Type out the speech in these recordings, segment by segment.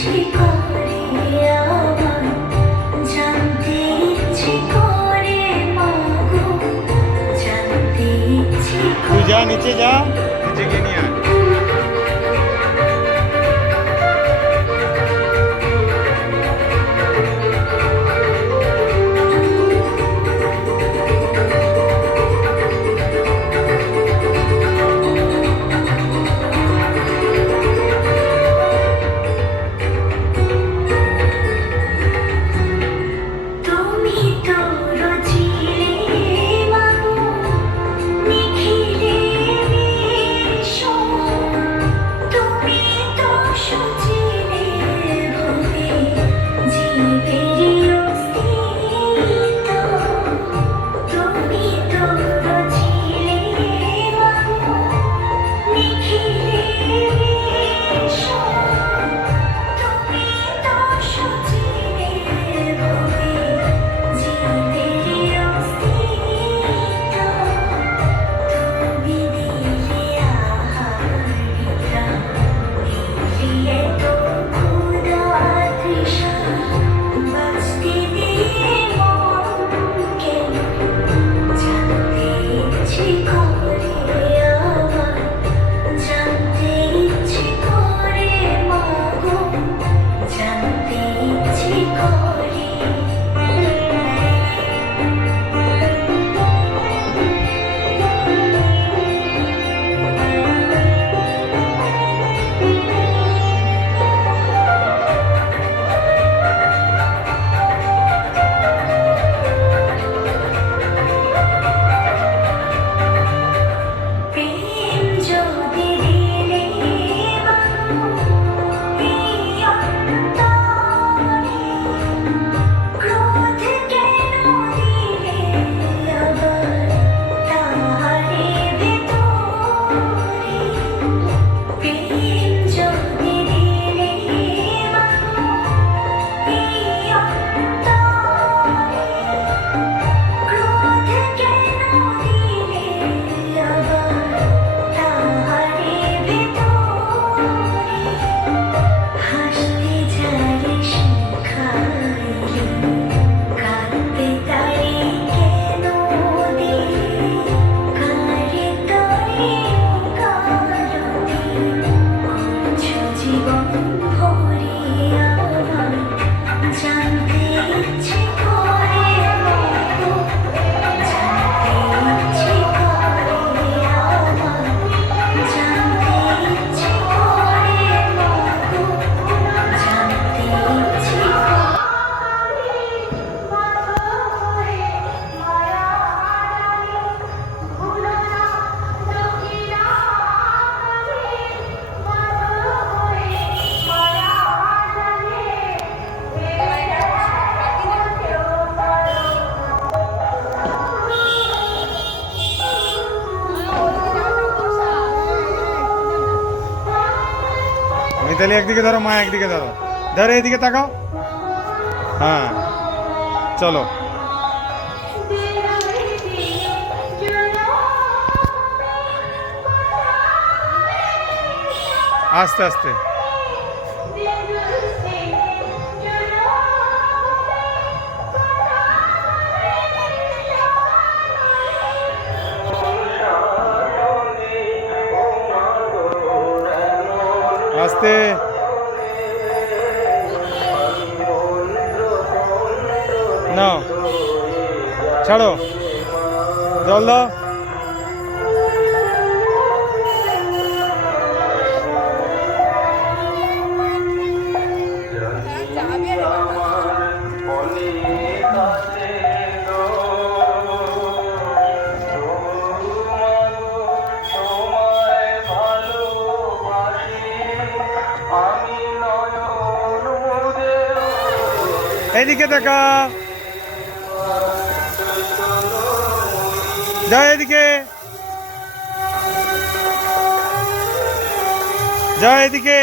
তুই যা নিচে যা, নিচে গিয়ে নিয়ে আয়। মিতালি একদিকে ধরো, মা একদিকে ধরো, ধরো এদিকে তাকাও। হ্যাঁ চলো। আস্তে আস্তে। আস্তে। নাও ছাড়ো, জল দাও। এদিকে দেখা, যাও এদিকে, যাও এদিকে।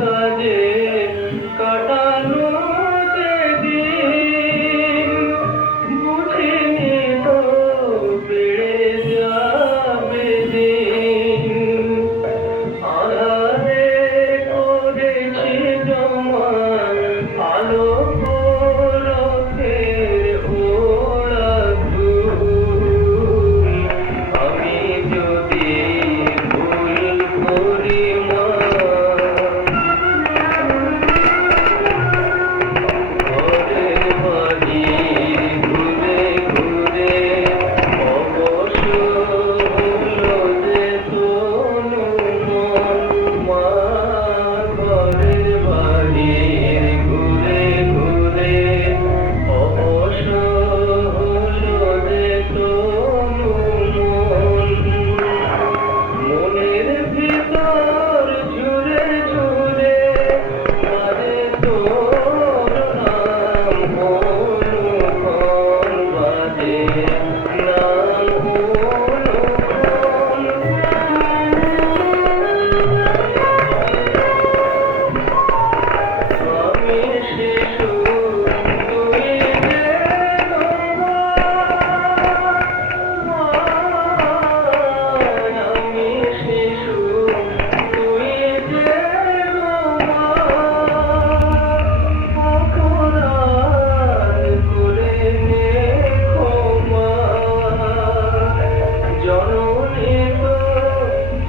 কাজে কাটানো যে দিন বুঝিনি তো বেড়ে যাবে দিন আধারে করেছি জমা আলো রথের ওড়া ধূল আমি যদি ভুল করি মা ঘরে বাড়ি ঘুরে ঘুরে অবশ হলো যে তনু মন মা ঘরে বাড়ি ঘুরে ঘুরে অবশ হলো যে তনু মন মনের ভিতর ঝুরে ঝুরে বাজে তোর নাম অনুক্ষণ বাজে নাম অনুক্ষণ আমি শিশু তুই যে আমি শিশু তুই যে অপরাধ করে নে ক্ষমা জননী তো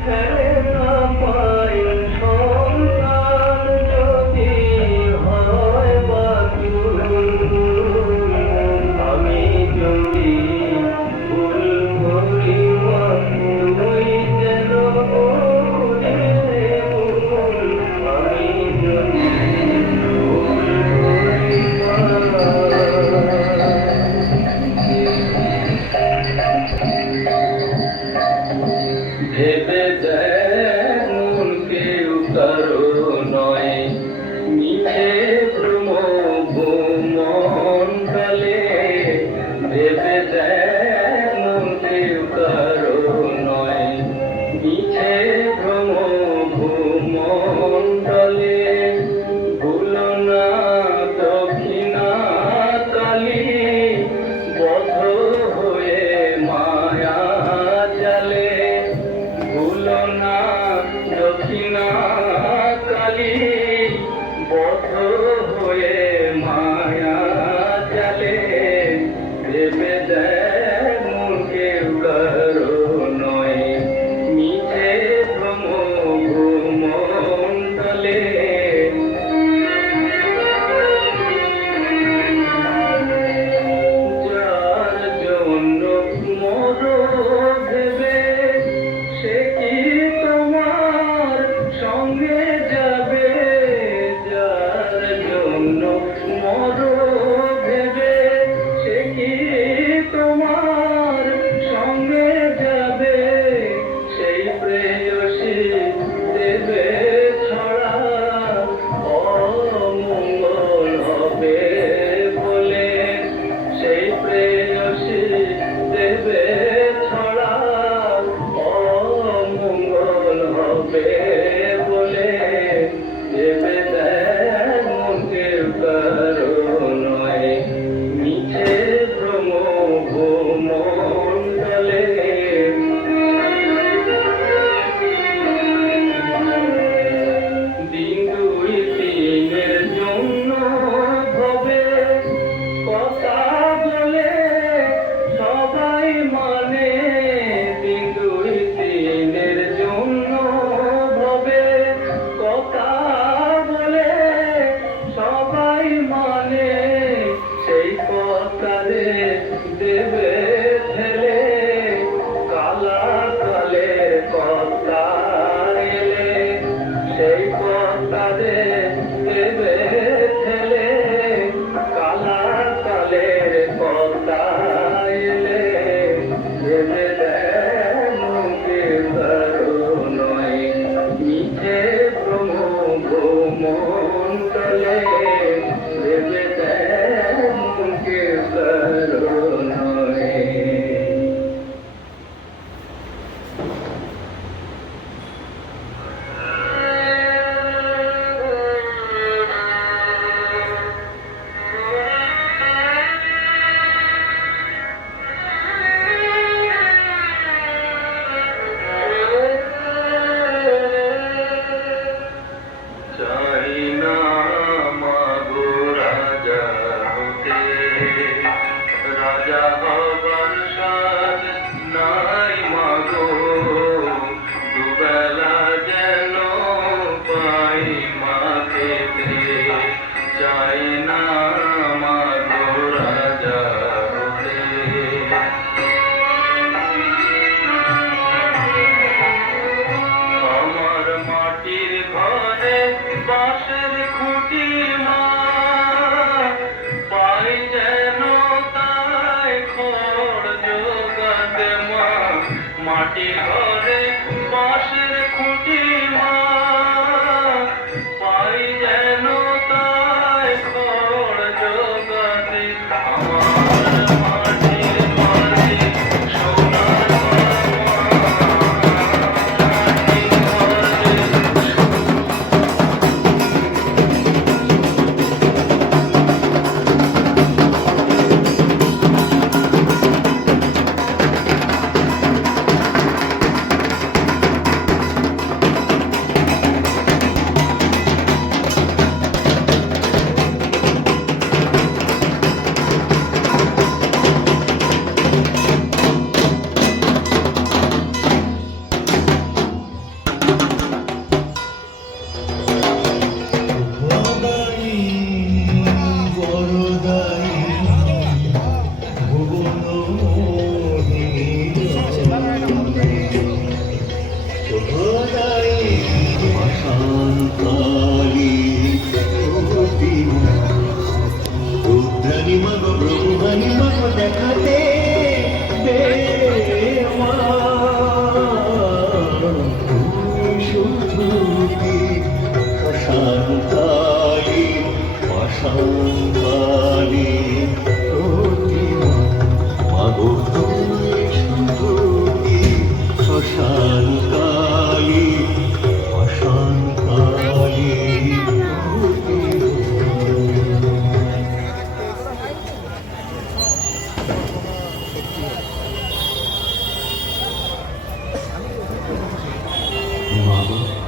ফেলে না পাই সন্তান যদি হয় বাতুল আমি যদি ভুল করি মা তুই যেন করিলে ভুল আমি যদি ভুল করি মা ভেবে দেখ মন কেউ কারো নয় মিছে ভ্রম ভূমণ্ডলে ভেবে দেখ মন কেউ কারো নয় মিছে ভ্রম ভূমণ্ডলে ভুলো না দক্ষিণা কালী বদ্ধ হয়ে মায়া জালে ভুলো না দক্ষিণা কালী বদ্ধ হয়ে মায়া জালে ভেবে দেখ মন কেউ কারো নয় মিছে ভ্রম ভূমণ্ডলে যার জন্য মরো ভেবে সে কি তোমার বাঁশের খুঁটি মা পাই যেন তাই খড় জোগাতে মা মাটি ঘরে বাঁশের খুঁটি মা পাই যেন তাই খড় জোগাতে আমার মাটির মাঝে সোনার দেখাতে শান্তালি অশান্তালি প্রতিমা মাগো তুমি শুধুই অশান্তালি অশান্তালি মাগো